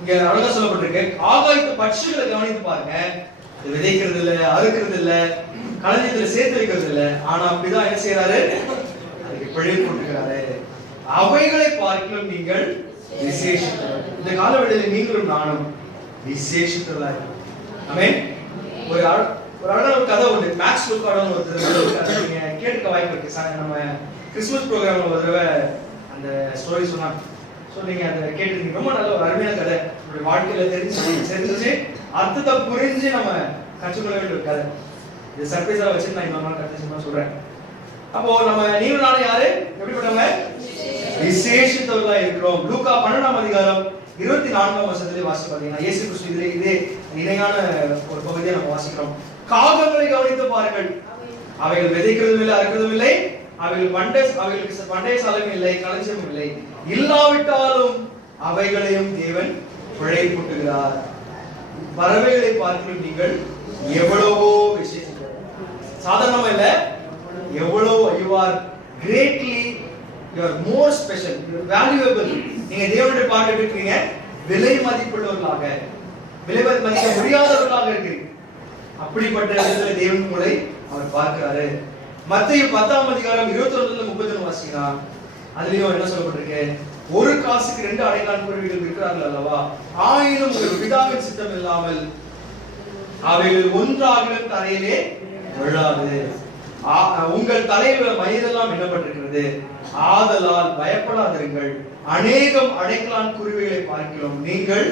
இங்க அழகா சொல்லப்பட்டிருக்கு. ஆகாயத்து பட்சிகளை கவனித்து பாருங்க. விதைக்கிறது இல்ல அறுக்கிறது இல்ல களஞ்சியத்துல சேர்த்து வைக்கிறது இல்ல ஆனா அப்படிதான் என்ன செய்யறாரு அதுக்கு பிழை போட்டுக்கிறாரு. அவைகளை பார்க்கலாம் நீங்கள் விசேஷத்தவர். இந்த காலவெளியில நீங்களும் நானும் விசேஷித்தவர்களா இருக்கணும். ஆமென் ஒரு ஒரு அழகான ஒரு கதை உண்டு. மேக்ஸ் லுக்கான ஒரு கதை நீங்க கேட்க வாய்ப்பு இருக்கு. நம்ம கிறிஸ்துமஸ் ப்ரோக்ராம்ல ஒரு தடவை அந்த ஸ்டோரி சொன்னாங்க. ஸோ நீங்க அதை கேட்டிருக்கீங்க. ரொம்ப நல்ல ஒரு அருமையான கதை. நம்மளுடைய வாழ்க்கையில தெரிஞ்சு தெரிஞ்சு அர்த்தத்தை புரிஞ்சு நம்ம கற்றுக்கொள்ள வேண்டிய ஒரு கதை. இது சர்ப்ரைஸா வச்சு நான் இன்னொரு நாள் கற்று சொல்றேன். அப்போ நம்ம நீர் நானும் யாரு? எப்படிப்பட்டவங்க? விசேஷத்தவர்களா இருக்கிறோம். லூக்கா பன்னெண்டாம் அதிகாரம் இருபத்தி நான்காம் வருஷத்துல வாசிச்சு பாத்தீங்கன்னா இயேசு கிறிஸ்து இதே இதே இணையான ஒரு பகுதியை நம்ம வாசிக்கிறோம். காகங்களை கவனித்து பாருங்கள். அவைகள் விதைக்கிறதும் இல்லை அறுக்கிறதும் இல்லை. அவைகள் பண்டை அவைகளுக்கு பண்டைய சாலையும் இல்லை களஞ்சியம் இல்லை. இல்லாவிட்டாலும் அவைகளையும் தேவன் பிழை போட்டுகிறார் பறவைகளை பார்க்கும் நீங்கள் எவ்வளவோ விசேஷங்கள் சாதாரணமா இல்ல எவ்வளவு you are greatly you are more special valuable நீங்க தேவனுடைய பார்வை இருக்கீங்க விலை மதிப்புள்ளவர்களாக. விலை மதி- மதிக்க முடியாதவர்களாக இருக்கிறீங்க அப்படிப்பட்ட இடத்துல தேவன் உங்களை அவர் பார்க்கிறாரு. மத்திய பத்தாம் அதிகாரம் இருபத்தி ஒன்பதுல முப்பத்தி ஒன்று வாசிக்கிறான் அதுலயும் என்ன சொல்லப்பட்டிருக்கு? ஒரு காசுக்கு ரெண்டு அடைக்கான் குருவிகள் இருக்கிறார்கள் அல்லவா? ஆயினும் ஒரு பிதாவின் சித்தம் இல்லாமல் அவைகள் ஒன்றாக தரையிலே விழாது. உங்கள் தலையில வயதெல்லாம் எண்ணப்பட்டிருக்கிறது ஆதலால் பயப்படாதிருங்கள். அநேகம் அடைக்கலான் குருவிகளை பார்க்கிறோம். நீங்கள்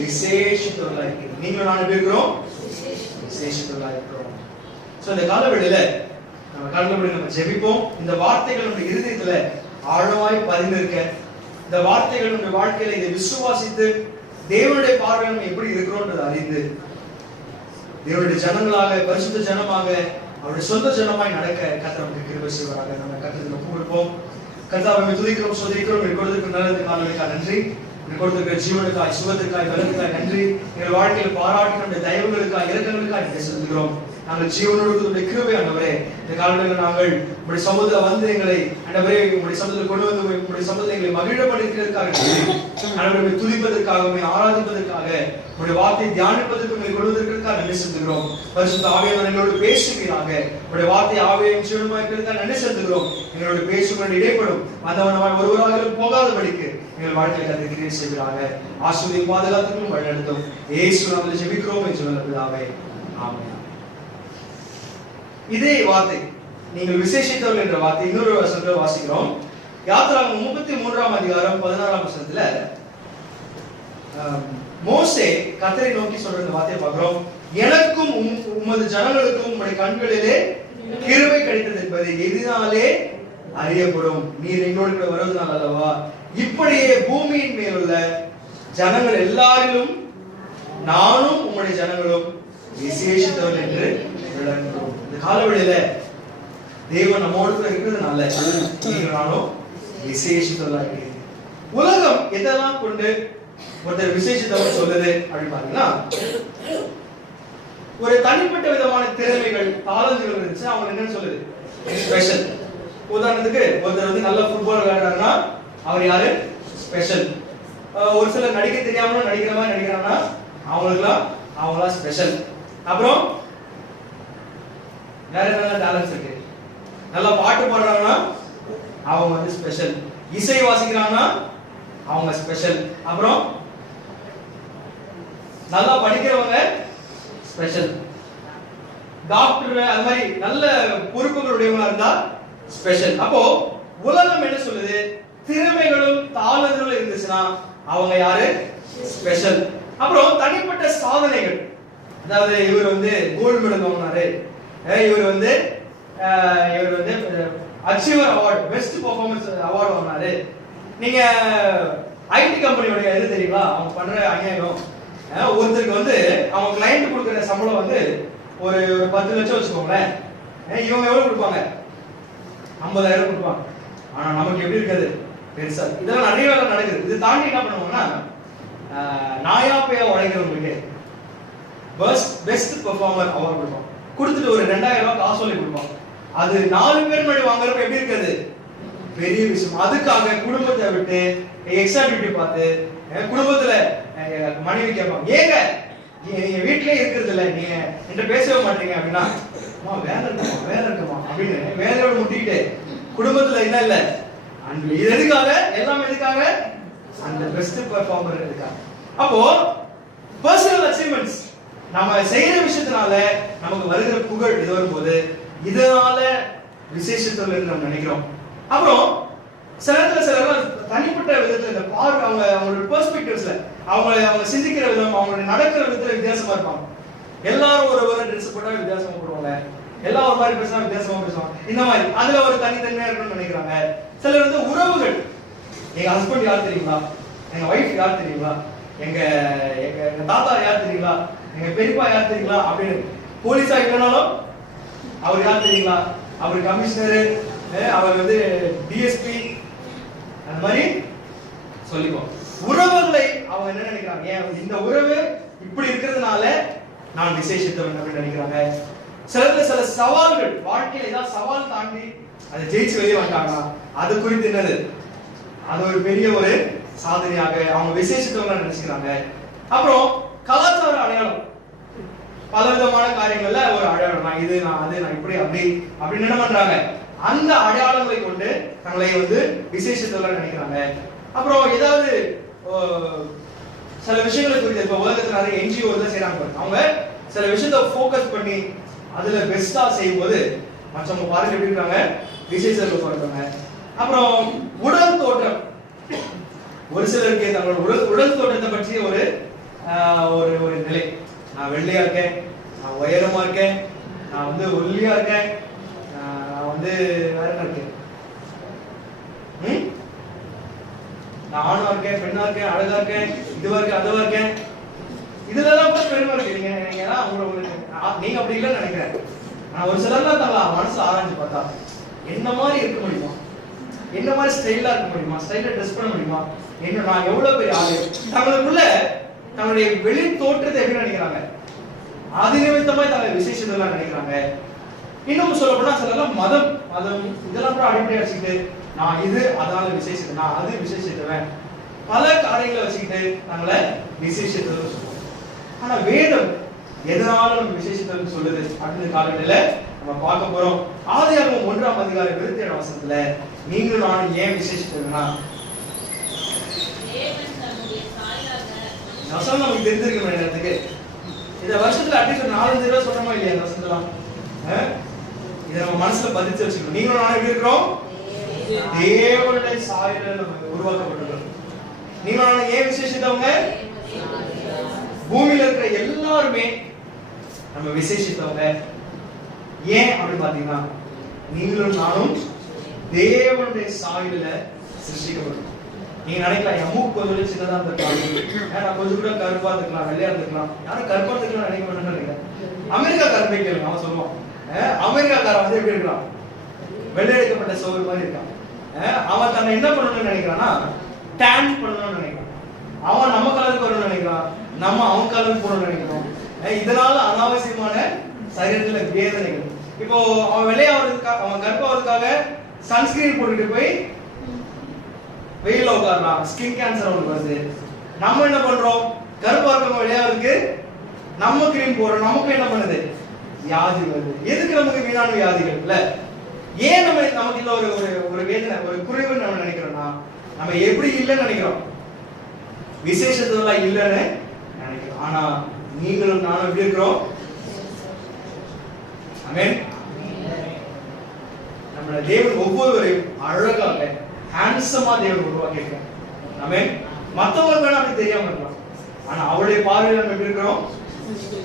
விசேஷத்தவர்களா இருக்கிறீங்க நீங்கள் நான் இருக்கிறோம் விசேஷத்தவர்களா இருக்கிறோம் சோ இந்த காலவெளியில நம்ம கண்களை நம்ம ஜெபிப்போம். இந்த வார்த்தைகள் நம்ம இருதயத்துல ஆழமாய் பதிந்திருக்க. இந்த வார்த்தைகள் உங்கள் வாழ்க்கையில இதை விசுவாசித்து தேவனுடைய பார்வை நம்ம எப்படி இருக்கிறோன்றது அறிந்து தேவனுடைய ஜனங்களாக பரிசுத்த ஜனமாக அவருடைய சொந்த ஜனமாய் நடக்க கர்த்தர் நமக்கு கிருபை செய்வாராக. நம்ம கத்தத்தில் கூப்பிடுவோம் கொடுப்போம் கர்த்தாவை துதிக்கிறோம் சோதிக்கிறோம் நீர் கொடுத்திருக்கிற நல்லது. காலங்களுக்காக நன்றி. நீர் கொடுத்திருக்கிற ஜீவனுக்காய் சுகத்திற்காய் பலனுக்காய் நன்றி. எங்கள் வாழ்க்கையில் பாராட்டுகின்ற நம்முடைய தயவுகளுக்காய் இறக்கங்களுக்காய் செலுத்துகிறோம். நாங்கள் ஜீவனோடு உங்களுடைய கிருபை ஆண்டவரே. இந்த காலங்களில் நாங்கள் உங்களுடைய சமூகத்தில் வந்து எங்களை ஆண்டவரே உங்களுடைய சமூகத்தில் கொண்டு வந்து உங்களுடைய சமூகத்தில் எங்களை மகிழ பண்ணிருக்கிறதுக்காக ஆண்டவரை துதிப்பதற்காக ஆராதிப்பதற்காக உங்களுடைய வார்த்தையை தியானிப்பதற்கு உங்களை கொண்டு வந்திருக்கிறதுக்காக நன்றி செலுத்துகிறோம் பரிசுத்த ஆவியம் எங்களோடு பேசுகிறாங்க உங்களுடைய வார்த்தை ஆவியம் ஜீவனமாக இருக்கிறதுக்காக நன்றி செலுத்துகிறோம் எங்களோட பேசும் இடைப்படும். மதவனமாய் ஒருவராக போகாதபடிக்கு எங்கள் வாழ்க்கையில் அதை கிரியை செய்கிறாங்க ஆசுவை பாதுகாத்துக்கும் வழிநடத்தும். ஏசு நாமத்தில் ஜெபிக்கிறோம் என்று நல்ல ஆமாம் இதே வார்த்தை நீங்கள் விசேஷித்தவர்கள் என்ற வார்த்தை இன்னொரு வசனத்துல வாசிக்கிறோம். யாத்திராங்க முப்பத்தி மூன்றாம் அதிகாரம் பதினாறாம் வசனத்துல மோசே கத்தரை நோக்கி சொல்ற இந்த வார்த்தையை பார்க்கிறோம். எனக்கும் உம்- உமது ஜனங்களுக்கும் உம்முடைய கண்களிலே கிருவை கிடைத்தது என்பது எதினாலே அறியப்படும். நீர் எங்களோடு கூட வருவதனால் அல்லவா? இப்படியே பூமியின் மேலுள்ள ஜனங்கள் எல்லாரிலும் நானும் உம்முடைய ஜனங்களும் விசேஷித்தவர்கள் என்று விளங்குகிறோம். இந்த காலவெளியில தேவன் நம்மோடு இருக்கிறது நல்ல நானும் விசேஷித்தவர்களா இருக்கிறீங்க உலகம் எதெல்லாம் கொண்டு ஒருத்தர் விசேஷத்தை சொல்லுது அப்படின்னு பாத்தீங்கன்னா ஒரு தனிப்பட்ட விதமான திறமைகள் தாளந்துகள் இருந்துச்சு அவங்க என்னன்னு சொல்லுது? ஸ்பெஷல் உதாரணத்துக்கு ஒருத்தர் வந்து நல்ல ஃபுட்பால் விளையாடுறாருன்னா அவர் யாரு? ஸ்பெஷல் ஒரு சிலர் நடிக்க தெரியாமலும் நடிக்கிற மாதிரி நடிக்கிறாங்கன்னா அவங்களுக்குலாம் அவங்களாம் ஸ்பெஷல் அப்புறம் வேற என்ன டேலண்ட்ஸ் இருக்கு? நல்லா பாட்டு பாடுறாங்கன்னா அவங்க வந்து ஸ்பெஷல் இசை வாசிக்கிறாங்கன்னா அவங்க ஸ்பெஷல் அப்புறம் நல்லா படிக்கிறவங்க ஸ்பெஷல் டாக்டர் அது மாதிரி நல்ல பொறுப்புகளுடையவங்களா இருந்தா ஸ்பெஷல் அப்போ உலகம் என்ன சொல்லுது? திறமைகளும் தாளர்களும் இருந்துச்சுன்னா அவங்க யாரு? ஸ்பெஷல் அப்புறம் தனிப்பட்ட சாதனைகள். அதாவது இவர் வந்து கோல்டு மெடல் வாங்கினாரு. இவர் வந்து இவர் வந்து achiever award best performance award வாங்கினாரு. நீங்க ஐடி கம்பெனியோட இது தெரியுமா? அவங்க பண்ற அநியாயம். ஒருத்தருக்கு வந்து அவங்க கிளைண்ட் கொடுக்குற சம்பளம் வந்து ஒரு ஒரு பத்து லட்சம் வச்சுக்கோங்களேன். இவங்க எவ்வளவு கொடுப்பாங்க? ஐம்பதாயிரம் கொடுப்பாங்க. ஆனா நமக்கு எப்படி இருக்காது? பெருசா. இதெல்லாம் நிறைய வேலை நடக்குது. இது தாண்டி என்ன பண்ணுவோம்னா அஹ் நாயா பேயா உழைக்கிறவங்களுக்கு பெஸ்ட் பெஸ்ட் பெர்ஃபார்மர் அவார்ட் கொடுப்போம் கொடுத்துட்டு ஒரு ரெண்டாயிரம் ரூபாய் காசு சொல்லி கொடுப்போம் அது நாலு பேர் முன்னாடி வாங்குறப்ப எப்படி இருக்காது? பெரிய விஷயம். அதுக்காக குடும்பத்தை விட்டு எக்ஸ்ட்ரா டியூட்டி பார்த்து என் குடும்பத்துல மனைவி கேட்பாங்க ஏங்க நீ- நீங்க வீட்லயே இருக்கிறது இல்ல நீங்க என்கிட்ட பேசவே மாட்டீங்க அப்படின்னா அம்மா வேலை இருக்குமா? வேலை இருக்குமா? அப்படின்னு வேலையோட முட்டிக்கிட்டு குடும்பத்துல என்ன இல்ல? அன்பு. இது எதுக்காக? எல்லாம் எதுக்காக? அந்த பெஸ்ட் பெர்ஃபார்மர் இருக்காங்க அப்போ பர்சனல் அச்சீவ்மெண்ட்ஸ் நம்ம செய்யற விஷயத்தினால நமக்கு வருகிற புகழ் இது வரும்போது இதனால விசேஷத்துல நம்ம நினைக்கிறோம். அப்புறம் சில இடத்துல சில தனிப்பட்ட விதத்துல இந்த பார்வை அவங்க அவங்களோட பெர்ஸ்பெக்டிவ்ஸ்ல அவங்க அவங்க சிந்திக்கிற விதம் அவங்களுடைய நடக்கிற விதத்துல வித்தியாசமா இருப்பாங்க. எல்லாரும் ஒரு ஒரு ட்ரெஸ் போட்டா வித்தியாசமா போடுவாங்க. எல்லாம் ஒரு மாதிரி பேசினா வித்தியாசமா பேசுவாங்க. இந்த மாதிரி அதுல ஒரு தனித்தன்மையா இருக்கணும்னு நினைக்கிறாங்க. சிலர் வந்து உறவுகள். எங்க ஹஸ்பண்ட் யார் தெரியுங்களா? எங்க ஒய்ஃப் யார் தெரியுங்களா? எங்க எங்க தாத்தா யார் தெரியுங்களா? எங்க பெரியப்பா யார் தெரியுங்களா? அப்படின்னு போலீஸா இல்லைனாலும் அவர் யார் தெரியுங்களா? அவர் கமிஷனரு அவர் வந்து டிஎஸ்பி அந்த மாதிரி சொல்லிப்போம். உறவுகளை அவங்க என்ன நினைக்கிறாங்க? ஏன் இந்த உறவு இப்படி இருக்கிறதுனால நான் விசேஷித்தவன் அப்படின்னு நினைக்கிறாங்க. சிலத்துல சில சவால்கள் வாழ்க்கையில ஏதாவது சவால் தாண்டி அதை ஜெயிச்சு வெளியே வந்தாங்கன்னா அது குறித்து என்னது? அது ஒரு பெரிய ஒரு சாதனையாக அவங்க விசேஷத்தவங்க நினைச்சுக்கிறாங்க. அப்புறம் கலாச்சார அடையாளம். பல விதமான காரியங்கள்ல ஒரு அடையாளம். நான் இது நான் அது நான் இப்படி அப்படி அப்படின்னு என்ன பண்றாங்க? அந்த அடையாளங்களை கொண்டு தங்களை வந்து விசேஷத்துல நினைக்கிறாங்க. அப்புறம் ஏதாவது சில விஷயங்களை குறித்து இப்ப உலகத்துல நிறைய என்ஜிஓ தான் செய்யறாங்க அவங்க சில விஷயத்த ஃபோக்கஸ் பண்ணி அதுல பெஸ்டா செய்யும்போது மற்றவங்க பாருங்க எப்படி இருக்காங்க? விசேஷத்துல பாருங்க அப்புறம் உடல் தோற்றம். ஒரு சிலருக்கு தங்களோட உடல் உடல் தோற்றத்தை பற்றிய ஒரு ஒரு ஒரு நிலை. நான் வெள்ளையா இருக்கேன். நான் உயரமா இருக்கேன். நான் வந்து ஒல்லியா இருக்கேன். நான் வந்து வேற என்ன இருக்கேன் ம்? நான் ஆணா இருக்கேன் பெண்ணா இருக்கேன் அழகா இருக்கேன் இதுவா இருக்கேன் அதுவா இருக்கேன். இதுல எல்லாம் கூட பெருமை இருக்கு நீங்க நீங்க உங்களுக்கு நான் நீங்க அப்படி இல்லைன்னு நினைக்கிறேன். நான் ஒரு சிலர்லாம் தங்கள மனசுல ஆராய்ஞ்சு பார்த்தா என்ன மாதிரி இருக்க முடியுமா? என்ன மாதிரி ஸ்டைலா இருக்க முடியுமா? ஸ்டைலா ட்ரெஸ் பண்ண முடியுமா? என்ன நான் எவ்வளவு பெரிய ஆளு? தங்களுக்குள்ள தங்களுடைய வெளி தோற்றத்தை எப்படி நினைக்கிறாங்க? அது நிமித்தமா தங்களை விசேஷத்தெல்லாம் நினைக்கிறாங்க. இன்னும் சொல்ல போனா சிலர்லாம் மதம் மதம் இதெல்லாம் கூட அடிப்படையா வச்சுக்கிட்டு நான் இது அதனால விசேஷத்தை நான் அது விசேஷத்துவேன் பல காரியங்களை வச்சுக்கிட்டு நம்மள விசேஷத்தை சொல்லுவோம். ஆனா வேதம் எதனால நம்ம விசேஷத்தை சொல்லுது? அப்படின்னு காலகட்டத்தில் நம்ம பார்க்க போறோம். ஆதியாகமம் ஒன்றாம் அதிகாரம் இருபத்தி ஏழாம் வசனத்துல நீங்களும் நானும் ஏன் விசேஷத்துனா தேவன் தம்முடைய சாயலாக ரசம் நமக்கு தெரிஞ்சிருக்க நேரத்துக்கு. இந்த வருஷத்துல அட்லீஸ்ட் ஒரு நாலஞ்சு தடவை சொல்றோமா இல்லையா இந்த ஆ? இதை நம்ம மனசுல பதிச்சு வச்சுக்கணும். நீங்களும் நானும் எப்படி இருக்கிறோம்? தேவனுடைய சாயல நம்ம உருவாக்கப்பட்டிருக்கிறோம். நீங்களும் நானும் ஏன் விசேஷித்தவங்க? பூமியில இருக்கிற எல்லாருமே நம்ம விசேஷித்தவங்க. ஏன் அப்படின்னு பாத்தீங்கன்னா நீங்களும் நானும் தேவனுடைய சாயல சிருஷ்டிக்கப்பட்டிருக்கோம் நீங்க நினைக்கலாம் என் மூக்கு கொஞ்சம் சின்னதா இருந்திருக்கலாம். ஏன்னா நான் கொஞ்சம் கூட கருப்பா இருக்கலாம் வெள்ளையா இருந்திருக்கலாம். யாரும் கருப்பா இருக்கலாம் நினைக்க மாட்டேன்னு அமெரிக்கா கருப்பை கேளுங்க அவன் சொல்லுவான். அஹ் அமெரிக்காக்காரன் வந்து எப்படி இருக்கான்? வெள்ளையடிக்கப்பட்ட சோறு மாதிரி இருக்கான். அவன் தன்னை என்ன பண்ணணும்னு நினைக்கிறான்னா டேன் பண்ணணும்னு நினைக்கிறான். அவன் நம்ம கலருக்கு வரணும்னு நினைக்கிறான். நம்ம அவன் கலருக்கு போகணும்னு நினைக்கிறோம். இதனால அனாவசியமான சரீரத்துல வேதனைகள். இப்போ அவன் வெள்ளையாவதுக்காக அவன் கருப்பாவதுக்காக சன்ஸ்கிரீன் போட்டுட்டு போய் வெயில உட்காரலாம் ஸ்கின் கேன்சர் அவனுக்கு வருது. நம்ம என்ன பண்றோம்? கருப்பா இருக்கவங்க வெள்ளையாவதுக்கு நம்ம கிரீம் போடுறோம். நமக்கு என்ன பண்ணுது? வியாதி வருது. எதுக்கு நமக்கு வீணான வியாதிகள்? இல்ல ஏன் நம்ம நமக்கு இல்ல ஒரு ஒரு ஒரு வேதனை ஒரு குறைவு நம்ம நினைக்கிறோம்னா நம்ம எப்படி இல்லைன்னு நினைக்கிறோம்? விசேஷத்தெல்லாம் இல்லைன்னு நினைக்கிறோம். ஆனா நீங்களும் நானும் எப்படி இருக்கிறோம்? ஆமென் நம்மளோட தேவன் ஒவ்வொருவரையும் அழகாக ஹேண்ட்ஸமா தேவன் உருவாக்கி இருக்கார். ஆமென் மத்தவங்க வேணா அப்படி தெரியாம இருக்கலாம். ஆனா அவருடைய பார்வையில நம்ம எப்படி இருக்கிறோம்?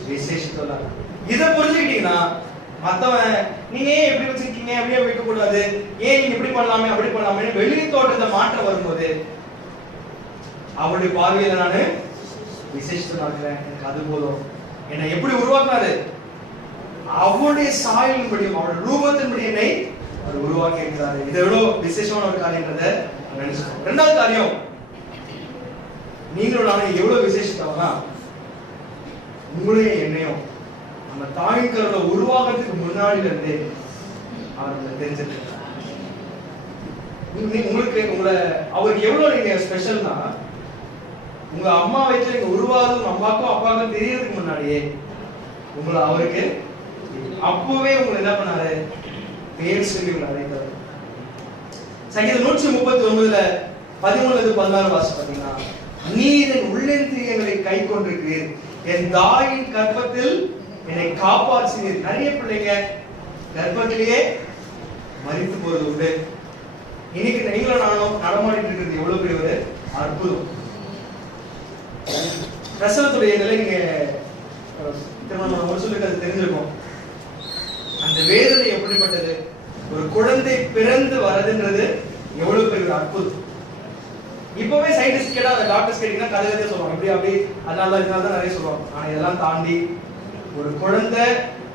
விசேஷத்தோட இதை புரிஞ்சுக்கிட்டீங்கன்னா மத்தவன் நீங்க ஏன் எப்படி வச்சிருக்கீங்க? அப்படியே வைக்க கூடாது ஏன் நீங்க இப்படி பண்ணலாமே? அப்படி பண்ணலாமே வெளி தோட்டத்தை மாற்ற வரும்போது அவருடைய பார்வையில நானு விசேஷத்தை இருக்கிறேன். எனக்கு அது போதும். என்னை எப்படி உருவாக்குனாரு? அவருடைய சாயலின்படியும் அவருடைய ரூபத்தின்படி என்னை அவர் உருவாக்கி இருக்கிறாரு. இது எவ்வளவு விசேஷமான ஒரு காரியன்றத நான் நினைச்சுக்கோம் ரெண்டாவது காரியம் நீங்களும் நானும் எவ்வளவு விசேஷத்தவனா உங்களையும் என்னையும் நம்ம தாயின் கருவில உருவாகிறதுக்கு முன்னாடில இருந்தே அவர் நம்மளை உங்களுக்கு உங்களை அவருக்கு எவ்வளவு நீங்க ஸ்பெஷல்னா உங்க அம்மா வயிற்று நீங்க உருவாகும் அம்மாக்கும் அப்பாவுக்கும் தெரியறதுக்கு முன்னாடியே உங்களை அவருக்கு அப்பவே உங்களை என்ன பண்ணாரு? பேர் சொல்லி உங்களை அழைத்தவர் சங்கீதம் நூற்றி முப்பத்தி ஒன்பதுல பதிமூணுல பதினாறு வாசம் பாத்தீங்கன்னா நீர் என் உள்ளெந்திரியங்களை கை கொண்டிருக்கிறீர் என் தாயின் கர்ப்பத்தில் என்னை காப்பாற்றினீர். நிறைய பிள்ளைங்க கர்ப்பத்திலேயே மறித்து போறது உண்டு. இன்னைக்கு நீங்களும் நானும் நடமாடிட்டு இருக்கிறது எவ்வளவு பெரிய ஒரு அற்புதம். பிரசவத்துடைய நிலை நீங்க திருமணம் ஒரு சொல்லுக்கு அது தெரிஞ்சிருக்கும். அந்த வேதனை எப்படிப்பட்டது? ஒரு குழந்தை பிறந்து வரதுன்றது எவ்வளவு பெரிய அற்புதம். இப்பவே சயின்டிஸ்ட் கேட்டா அந்த டாக்டர்ஸ் கேட்டீங்கன்னா கதை கதையா சொல்லுவாங்க. இப்படி அப்படி அதனால தான் இதனால தான் நிறைய சொல்லுவாங்க. ஆனா இதெல்லாம் தாண்டி ஒரு குழந்தை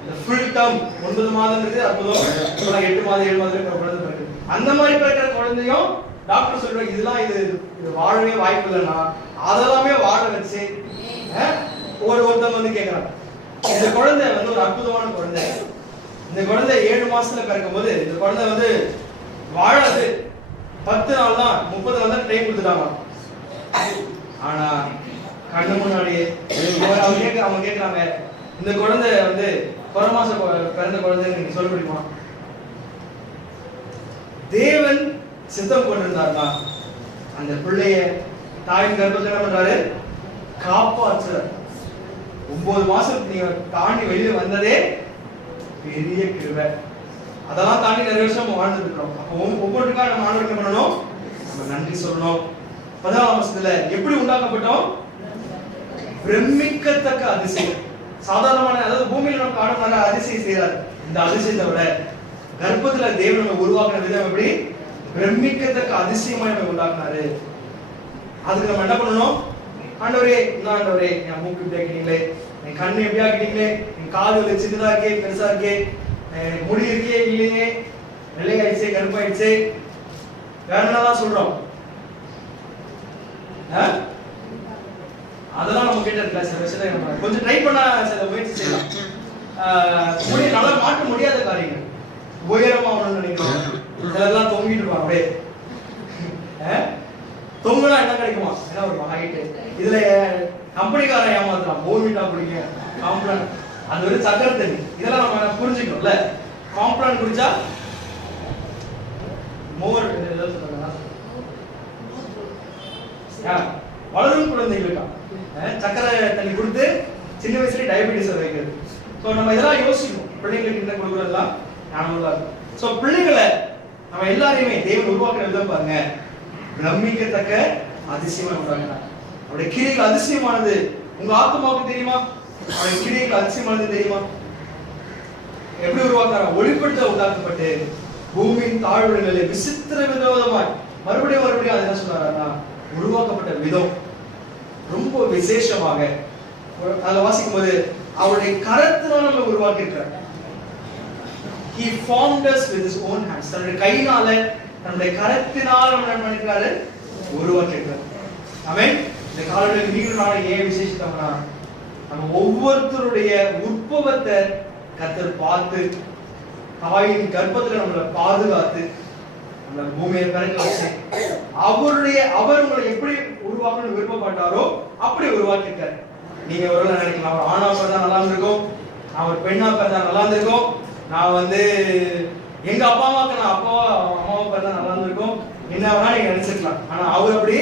இந்த ஃபுல் டேர்ம் ஒன்பது மாதம்ன்றது அற்புதம். எட்டு மாதம் ஏழு மாதம் இருக்கிற குழந்தை பிறகு அந்த மாதிரி பிறக்கிற குழந்தையும் டாக்டர் சொல்றாங்க இதெல்லாம் இது இது வாழவே வாய்ப்பு இல்லைன்னா அதெல்லாமே வாழ வச்சு ஒரு ஒருத்தவங்க வந்து கேட்கறாங்க இந்த குழந்தை வந்து ஒரு அற்புதமான குழந்தை. இந்த குழந்தை ஏழு மாசத்துல பிறக்கும் போது இந்த குழந்தை வந்து வாழாது. பத்து நாள் தான் முப்பது நாள் தான் ட்ரெயின் கொடுத்துட்டாங்க. ஆனா கண்ணு முன்னாடியே அவங்க கேட்க அவங்க கேட்கறாங்க இந்த குழந்தை வந்து பிற மாசம் பிறந்த குழந்தை நீங்க சொல்ல முடியுமா? தேவன் சித்தம் கொண்டிருந்தார்னா அந்த பிள்ளைய தாயின் கர்ப்பத்தில் என்ன பண்றாரு? காப்பாற்றுறார். ஒன்பது மாசம் நீங்க தாண்டி வெளியே வந்ததே பெரிய கிருபை. அதெல்லாம் தாண்டி நிறைய வருஷம் நம்ம வாழ்ந்துட்டு இருக்கிறோம் அப்போ ஒவ்வொ- ஒவ்வொன்றுக்காக நம்ம ஆண்டவருக்கு என்ன பண்ணணும். நம்ம நன்றி சொல்லணும். பதினாலாம் வருஷத்துல எப்படி உண்டாக்கப்பட்டோம்? பிரமிக்கத்தக்க அதிசயம். சாதாரணமான அதாவது பூமியில நம்ம காணும் அதிசயம் செய்யறாரு இந்த அதிசயத்தை விட கர்ப்பத்துல தேவன் நம்ம உருவாக்குன விதம் எப்படி? பிரமிக்கத்தக்க அதிசயமா நம்ம உண்டாக்குனாரு. அதுக்கு நம்ம என்ன பண்ணணும்? ஆண்டவரே இந்த ஆண்டவரே என் மூக்கு இப்படி ஆக்கிட்டீங்களே. என் கண்ணு எப்படி ஆக்கிட்டீங்களே. என் சின்னதா இருக்கே பெருசா இருக்கே. முடி இருக்கே இல்லையே. வெள்ளையாயிடுச்சே கருப்பாயிடுச்சே. வேற என்னதான் சொல்றோம்? அதெல்லாம் நம்ம கிட்ட இருக்கல சில விஷயத்தை கொஞ்சம் ட்ரை பண்ண சில முயற்சி செய்யலாம். ஆஹ் முடிய நல்லா மாற்ற முடியாத காரியங்கள். உயரமா ஆகணும்னு நினைக்கிறோம். சிலர்லாம் தொங்கிட்டு இருப்பாங்க அப்படியே. தொங்குனா என்ன கிடைக்குமா? என்ன ஒரு ஹைட்டு இதுல கம்பெனிக்காரன் ஏமாத்துறான். போர்மிட்டா குடிங்க காம்ப்ளான் அது ஒரு சக்கரை தண்ணி இதெல்லாம் நம்ம புரிஞ்சுக்கணும்ல. காம்ப்ளான் குடிச்சா மோர் வளரும் குழந்தைகளுக்கா? சக்கரை தண்ணி கொடுத்து சின்ன வயசுல டயபெட்டிஸ் வைக்கிறது. ஸோ நம்ம இதெல்லாம் யோசிக்கணும். பிள்ளைங்களுக்கு என்ன கொடுக்குறதெல்லாம்? ஞானமுள்ளா இருக்கும். ஸோ பிள்ளைகளை நம்ம எல்லாரையுமே தேவன் உருவாக்குற விதம் பாருங்க. பிரமிக்கத்தக்க அதிசயமா விடுறாங்க அவருடைய கிரிகள் அதிசயமானது. உங்க ஆத்மாவுக்கு தெரியுமா? அவருடைய கிரியைகள் அதிசயமானது தெரியுமா? எப்படி உருவாக்குறாங்க ஒளிப்படுத்த உண்டாக்கப்பட்டு பூமியின் தாழ்வுகளை விசித்திர விதமாய் மறுபடியும் மறுபடியும் அது என்ன சொன்னாரா உருவாக்கப்பட்ட விதம். ரொம்ப விசேஷமாக. அதுல வாசிக்கும் போது அவருடைய கரத்தினால நம்ம உருவாக்கி இருக்கிறார் he formed us with his own hands. தன்னுடைய கையினால தன்னுடைய கரத்தினால் நம்ம என்ன பண்ணிருக்காரு உருவாக்கி இருக்கிறார் ஆமென் இந்த காலத்தில் நீங்களும் நானும் ஏன் விசேஷித்தோம்னா நம்ம ஒவ்வொருத்தருடைய உற்பவத்தை கத்தர் பார்த்து தாயின் கர்ப்பத்துல நம்மளை பாதுகாத்து அந்த பூமியை பிறக்க வச்சு அவருடைய அவர் உங்களை எப்படி உருவாக்கணும்னு விருப்பப்பட்டாரோ அப்படி உருவாக்கிட்டார் நீங்க ஒரு நினைக்கலாம் அவர் ஆணா பிறந்தா நல்லா இருந்திருக்கும் நான் ஒரு பெண்ணா பிறந்தா நல்லா இருந்திருக்கும் நான் வந்து எங்க அப்பா அம்மாவுக்கு நான் அப்பாவா அம்மாவா பிறந்தா நல்லா இருந்திருக்கும் என்ன வேணா நீங்க நினைச்சிருக்கலாம் ஆனா அவர் அப்படி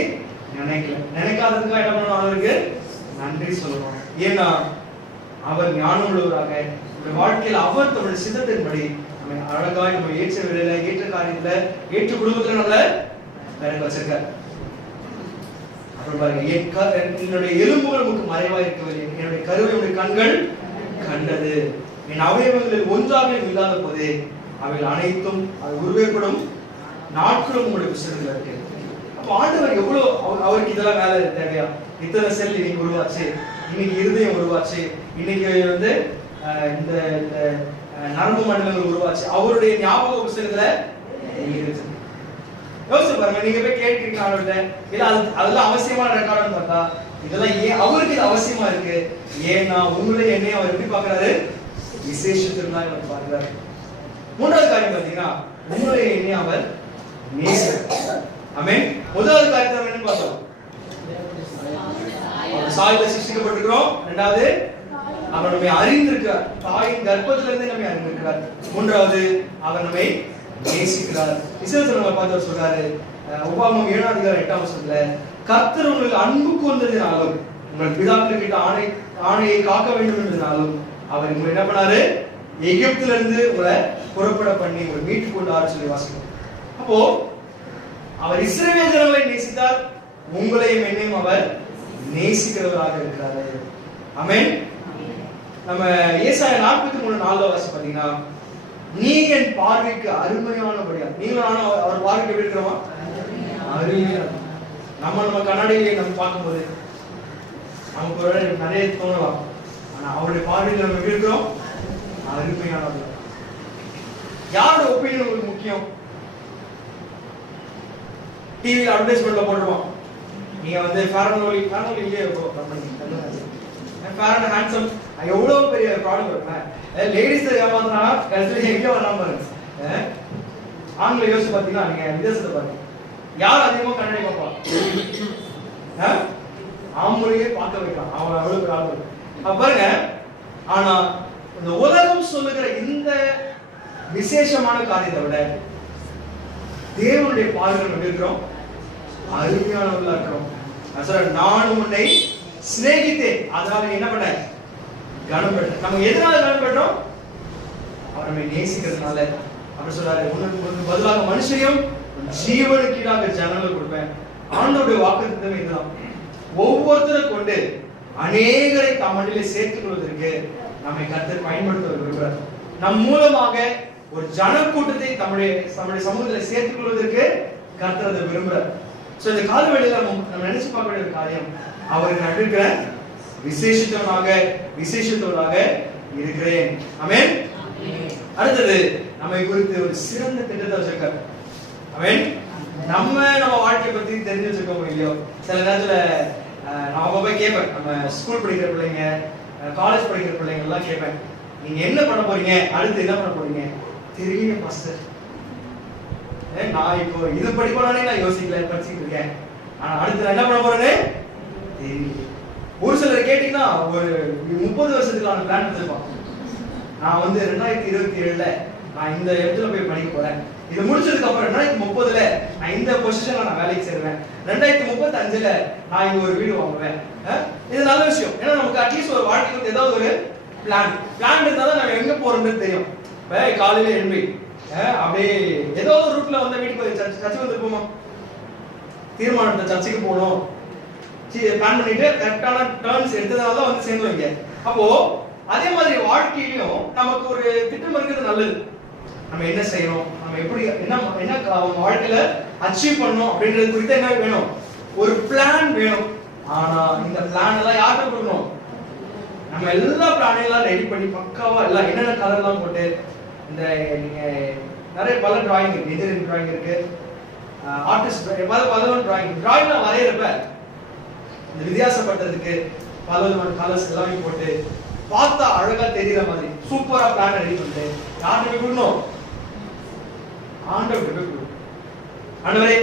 நினைக்கல. நினைக்காததுக்காக என்ன பண்ணணும் அவருக்கு? நன்றி சொல்லணும். ஏன்னா அவர் ஞானம் உள்ளவராக நம்முடைய வாழ்க்கையில் அவர் தம்முடைய சித்தத்தின்படி நம்மை அழகாய் நம்ம ஏற்ற வேலையில ஏற்ற காரியத்துல ஏற்ற குடும்பத்துல நம்மள பிறக்க வச்சிருக்கார். அப்புறம் பாருங்க என்னுடைய எலும்புகள் நமக்கு மறைவா இருக்கவில்லை. என்னுடைய கருவை கண்கள் கண்டது. என் அவயவங்களில் ஒன்றாக இல்லாத போதே அவைகள் அனைத்தும் அது உருவேற்படும் நாட்களும் உங்களுடைய புஸ்தகத்தில் இருக்கு. அப்போ ஆண்டவர் எவ்வளவு அவருக்கு இதெல்லாம் வேலை தேவையா? இத்தனை செல் இன்னைக்கு உருவாச்சு. இன்னைக்கு இருதயம் உருவாச்சு. இன்னைக்கு வந்து இந்த இந்த, நரம்பு மண்டலங்கள் உருவாச்சு. அவருடைய ஞாபக புஸ்தகத்துல இருக்கு யோசிச்சு பாருங்க நீங்க போய் கேட்கிறீங்க இல்ல அது அதெல்லாம் அவசியமான ரெக்கார்டுன்னு பார்த்தா இதெல்லாம் ஏன் அவருக்கு இது அவசியமா இருக்கு? ஏன்னா உங்களுடைய எண்ணெய் அவர் எப்படி பாக்குறாரு விசேஷத்திருந்தாங்க அவர் பாக்குறாரு மூன்றாவது காரியம் பாத்தீங்கன்னா உங்களுடைய எண்ணெய் அவர் நேசர் ஆமே முதலாவது காரியத்தை என்ன பார்த்தோம்? சாயில சிருஷ்டிக்கப்பட்டிருக்கிறோம் ரெண்டாவது அவர் நம்மை அறிந்திருக்கிறார். தாயின் கர்ப்பத்திலிருந்தே நம்மை அறிந்திருக்கிறார். மூன்றாவது அவர் நம்மை நேசிக்கிறார். இஸ்ரவேல் நம்ம பார்த்து சொல்றாரு அஹ், ஏழாம் அதிகாரம் எட்டாம் வருஷத்துல கர்த்தர் உங்களுக்கு அன்பு கொண்டதினாலும் உங்கள் பிதாக்கள் கிட்ட ஆணை ஆணையை காக்க வேண்டும் என்பதனாலும் அவர் உங்களை என்ன பண்ணாரு? எகிப்துல இருந்து உங்களை புறப்பட பண்ணி உங்களை மீட்டு கொண்டாரு சொல்லி வாசிக்கிறோம் அப்போ அவர் இஸ்ரேல் ஜனங்களை நேசித்தார். உங்களையும் என்னையும் அவர் நேசிக்கிறவராக இருக்கிறாரு. அமேன் நம்ம ஏசாய நாற்பத்தி மூணு நாலுல வாசி பாத்தீங்கன்னா நீ என் பார்வைக்கு அருமையானபடியா நீங்களும் நானும் அவர் பார்வைக்கு எப்படி இருக்கிறோமா? அருமையா நம்ம நம்ம கண்ணாடியை நம்ம பார்க்கும்போது நமக்கு ஒரு நிறைய தோணலாம். ஆனா அவருடைய பார்வையில் நம்ம எப்படி இருக்கிறோம்? அருமையானவர்கள். யாரோட ஒப்பீனியன் உங்களுக்கு முக்கியம்? டிவி அட்வர்டைஸ்மெண்ட்ல போடுவான் நீங்க வந்து ஃபேரன் ஒலி ஃபேரன் ஒலி இல்லையே இப்போ கம்பெனி ஃபேரன் ஹேண்ட்ஸம் எவ்வளவு பெரிய ப்ராப்ளம் இருக்குங்க லேடிஸ் ஏமாத்தினா கடைசியில் எங்கே வரலாம் பாருங்க ஆண்களை யோசிச்சு பார்த்தீங்கன்னா நீங்க விதேசத்தை பாருங்க. யார் அதிகமா கண்ணாடி பார்ப்பா? ஆம்பளையே பார்க்க வைக்கலாம். அவன் அவ்வளவு பெரிய பாருங்க. ஆனா இந்த உலகம் சொல்லுகிற இந்த விசேஷமான காரியத்தை விட தேவனுடைய பார்வை இருக்கிறோம். அருமையானவர்களா இருக்கிறோம் நான் சொல்றேன் நான் உன்னை சிநேகித்தேன். அதனால என்ன பண்ண? கனப்பட்ட நம்ம எதனால கனம் அவர் நம்மை நேசிக்கிறதுனால. அவர் சொல்றாரு உனக்கு பதிலாக மனுஷனையும் ஜீவனுக்கு ஈடாக ஜனங்களை கொடுப்பேன். ஆண்டவருடைய வாக்குத்தத்தம் இதுதான். ஒவ்வொருத்தரை கொண்டு அநேகரை தம் மண்ணிலே சேர்த்துக் கொள்வதற்கு நம்மை கர்த்தர் பயன்படுத்த விரும்புகிறார். நம் மூலமாக ஒரு ஜனக்கூட்டத்தை தம்முடைய தம்முடைய சமூகத்தில் சேர்த்துக் கொள்வதற்கு கர்த்தர் அதை விரும்புகிறார். சோ இந்த காலவெளியில நம்ம நம்ம நினைச்சு பார்க்க வேண்டிய காரியம் அவருக்கு நடுக்கிற இருக்கிற விசேஷத்தவனாக இருக்கிறேன். அமேன் அடுத்தது நம்மை குறித்து ஒரு சிறந்த திட்டத்தை வச்சிருக்காரு. அமேன் நம்ம நம்ம வாழ்க்கையை பத்தி தெரிஞ்சு வச்சிருக்கோம் இல்லையோ? சில நேரத்துல நான் அப்ப போய் கேட்பேன். நம்ம ஸ்கூல் படிக்கிற பிள்ளைங்க காலேஜ் படிக்கிற பிள்ளைங்க எல்லாம் கேட்பேன். நீங்க என்ன பண்ண போறீங்க? அடுத்து என்ன பண்ண போறீங்க? தெரியல பாஸ்டர் நான் இப்போ இது படிக்கணும்னே நான் யோசிக்கல படிச்சுட்டு இருக்கேன். ஆனா அடுத்து என்ன பண்ண போறேன்னு? தெரியல. ஒரு சிலர் கேட்டீங்கன்னா ஒரு முப்பது வருஷத்துக்கான பிளான் வச்சிருப்பான் நான் வந்து ரெண்டாயிரத்தி இருபத்தி ஏழுல நான் இந்த இடத்துல போய் படிக்க போறேன். இது முடிச்சதுக்கு அப்புறம் ரெண்டாயிரத்தி முப்பதுல நான் இந்த பொசிஷன்ல நான் வேலைக்கு சேருவேன். ரெண்டாயிரத்தி முப்பத்தி அஞ்சுல நான் இங்க ஒரு வீடு வாங்குவேன். இது நல்ல விஷயம். ஏன்னா நமக்கு அட்லீஸ்ட் ஒரு வாழ்க்கைக்கு வந்து ஏதாவது ஒரு பிளான் பிளான் இருந்தால் தான் நம்ம எங்க போறோம்னு தெரியும். காலையில எழும்பி. அப்படியே ஏதோ ஒரு ரூட்ல வந்து வீட்டுக்கு சர்ச் சர்ச்சுக்கு வந்துருப்போமா தீர்மானத்தை சர்ச்சுக்கு போகணும். பிளான் பண்ணிட்டு கரெக்டான டேர்ன்ஸ் எடுத்ததால தான் வந்து சேர்ந்தோம் இங்க. அப்போ அதே மாதிரி வாழ்க்கையிலும் நமக்கு ஒரு திட்டம் இருக்கிறது நல்லது. நம்ம என்ன செய்யணும்? நம்ம எப்படி என்ன என்ன வாழ்க்கையில அச்சீவ் பண்ணணும் அப்படின்றது குறித்து என்ன வேணும்? ஒரு பிளான் வேணும். ஆனா இந்த பிளான் எல்லாம் யார்கிட்ட கொடுக்கணும்? நம்ம எல்லா பிளானையும் எல்லாம் ரெடி பண்ணி பக்காவா எல்லாம் என்னென்ன கலர் எல்லாம் போட்டு இந்த நீங்க நிறைய பல டிராயிங் இருக்கு. எதிரின் டிராயிங் இருக்கு. ஆர்டிஸ்ட் பல பலவன் டிராயிங் டிராயிங்லாம் வரையறப்ப இந்த வித்தியாசப்பட்டதுக்கு பல விதமான கலர்ஸ் எல்லாமே போட்டு பார்த்தா அழகா தெரியற மாதிரி சூப்பரா பிளான் ரெடி பண்ணிட்டு யார்கிட்ட போய் கொடுக்கணும்? ஆண்டவர்கிட்ட போய் கொடுக்கணும். ஆண்டவரே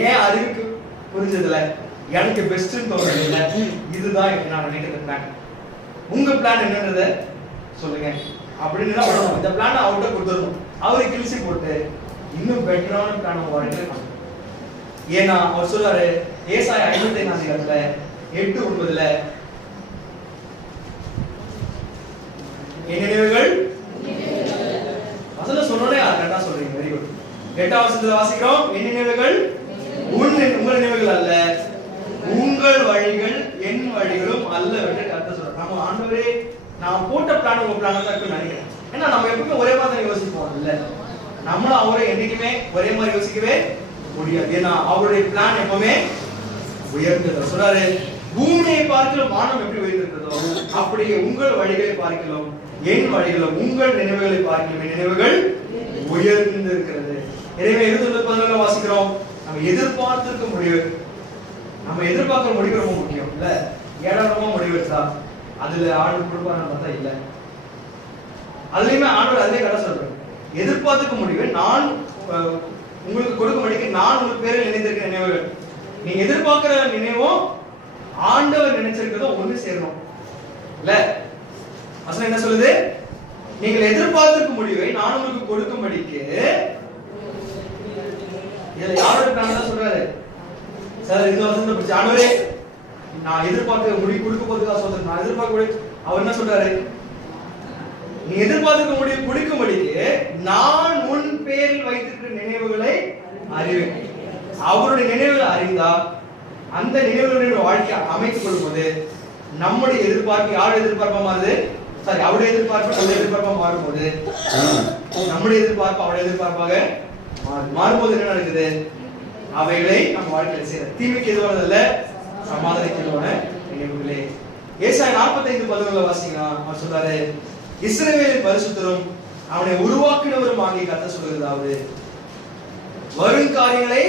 ஏன் அறிவுக்கு புரிஞ்சதுல எனக்கு பெஸ்ட்னு தோணுது இல்லை இதுதான் நான் நினைக்கிற பிளான் உங்க பிளான் என்னன்றத சொல்லுங்க. அப்படின்னு தான் இந்த பிளான் அவர்கிட்ட கொடுத்துடணும். அவரை கிழிச்சு போட்டு இன்னும் பெட்டரான பிளான் உங்க ஏன்னா அவர் சொல்றாரு ஏசாய ஐம்பத்தி ஐந்தாம் அதிகாரத்துல எட்டு ஒன்பதுல என் நினைவுகள் வசனம் சொன்னோடனே கரெக்டா சொல்றீங்க. வெரி குட் எட்டாம் வசனத்துல வாசிக்கிறோம். என் நினைவுகள் உன் உங்கள் நினைவுகள் அல்ல. உங்கள் வழிகள் என் வழிகளும் அல்ல என்று கருத்து சொல்றோம் நம்ம ஆண்டவரே நான் போட்ட பிளான் உங்க பிளான் தான் நினைக்கிறேன். ஏன்னா நம்ம எப்பவுமே ஒரே மாதிரி தான் யோசிப்போம் இல்ல? நம்மளும் அவரை என்னைக்குமே ஒரே மாதிரி யோசிக்கவே முடியாது. ஏன்னா அவருடைய பிளான் எப்பவுமே உயர்ந்தது. சொல்றாரு பூமியை பார்க்கலும் வானம் எப்படி உயர்ந்திருக்கிறதோ அப்படியே உங்கள் வழிகளை பார்க்கலாம். என் வழிகளும் உங்கள் நினைவுகளை பார்க்கலாம். நினைவுகள் உயர்ந்திருக்கிறது. எனவே இருபத்தி பதினொன்று வாசிக்கிறோம். நம்ம எதிர்பார்த்திருக்க முடிவு நம்ம எதிர்பார்க்கிற முடிவு ரொம்ப முக்கியம் இல்ல? ஏடாரமா முடிவு எடுத்தா அதுல ஆண்டு கொடுப்பாங்க பார்த்தா இல்ல. அதுலயுமே ஆண்டவர் அதே கதை சொல்றேன் எதிர்பார்த்துக்க முடிவு நான் உங்களுக்கு கொடுக்க முடியும் நான் உங்களுக்கு பேரில் நினைந்திருக்கிற நினைவுகள் நீங்க எதிர்பார்க்கிற நினைவும் ஆண்டவர் நினைச்சிருக்கிறத ஒண்ணு சேரணும். இல்ல? அசல் என்ன சொல்லுது? நீங்கள் எதிர்பார்த்திருக்கும் முடிவை நான் உங்களுக்கு கொடுக்கும்படிக்கு இதுல யாரோட பிளான் சொல்றாரு? சார் இந்த வசந்த பிடிச்ச ஆண்டவரே நான் எதிர்பார்க்க முடிவு கொடுக்க போதுக்கா சொல்றேன். நான் எதிர்பார்க்க அவர் என்ன சொல்றாரு? நீ எதிர்பார்க்க முடிவு கொடுக்கும்படிக்கு நான் உன் பேரில் வைத்திருக்கிற நினைவுகளை அறிவேன். அவருடைய நினைவுகளை அறிந்தா அந்த நினைவுகளுடைய வாழ்க்கை அமைத்துக் கொள்ளும்போது நம்முடைய எதிர்பார்ப்பு யாருடைய எதிர்பார்ப்பா மாறுது? சாரி அவருடைய எதிர்பார்ப்பு நம்முடைய எதிர்பார்ப்பா மாறும்போது நம்முடைய எதிர்பார்ப்பு அவருடைய எதிர்பார்ப்பாக மாறும். மாறும்போது என்ன நடக்குது? அவைகளை நம்ம வாழ்க்கையில் செய்யற தீமைக்கு எதுவானதல்ல சமாதானக்கு எதுவான நினைவுகளே. ஏசாய் நாற்பத்தைந்து பதினொன்றுல வாசிங்கன்னா அவர் சொல்றாரு இஸ்ரவேலின் பரிசுத்தரும் அவனை உருவாக்கினவரும் ஆகிய கத்த சொல்கிறதாவது வரும் காரியங்களை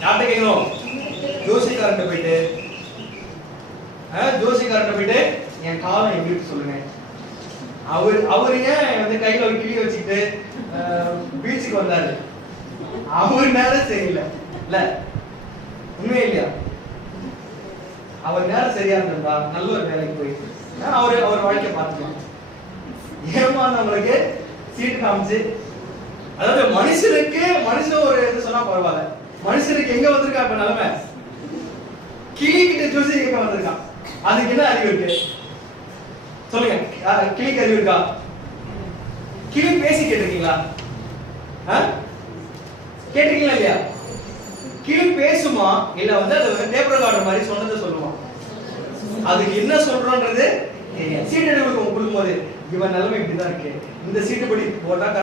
யார்கிட்ட கேட்கணும் ஜோசிக்காரன்ட்ட போயிட்டு அஹ், ஜோசிக்காரன்ட்ட போயிட்டு என் காலம் எங்க இருக்கு சொல்லுங்க. அவர் அவர் ஏன் வந்து கையில ஒரு கிளி வச்சுக்கிட்டு பீச்சுக்கு வந்தாரு? அவர் நேரம் சரியில்லை இல்ல உண்மையே இல்லையா அவர் நேரம் சரியா இருந்திருந்தா நல்ல ஒரு வேலைக்கு போயிட்டு அஹ், அவரு அவர் வாழ்க்கைய பார்த்துக்கலாம். ஏமாந்தவங்களுக்கு சீட்டு காமிச்சு அதாவது மனுஷனுக்கு மனுஷன் ஒரு இது சொன்னா பரவாயில்ல. மனுஷனுக்கு எங்க வந்திருக்கா இப்ப நிலைமை? கிளி கிட்ட ஜூசி எங்க வந்திருக்கான் அதுக்கு என்ன அறிவு இருக்கு? சொல்லுங்க. கிளிக்கு அறிவு இருக்கா? கிளி பேசி கேட்டிருக்கீங்களா? ஆ? கேட்டிருக்கீங்களா இல்லையா? கிளி பேசுமா? இல்ல வந்து அது டேப் ரெக்கார்டர் மாதிரி சொன்னதை சொல்லுவான் அதுக்கு என்ன சொல்றோன்றது? சீட்டு கொடுக்கும் கொடுக்கும்போது இவன் நிலைமை இப்படிதான் இருக்கு. இந்த சீட்டு படி போட்டா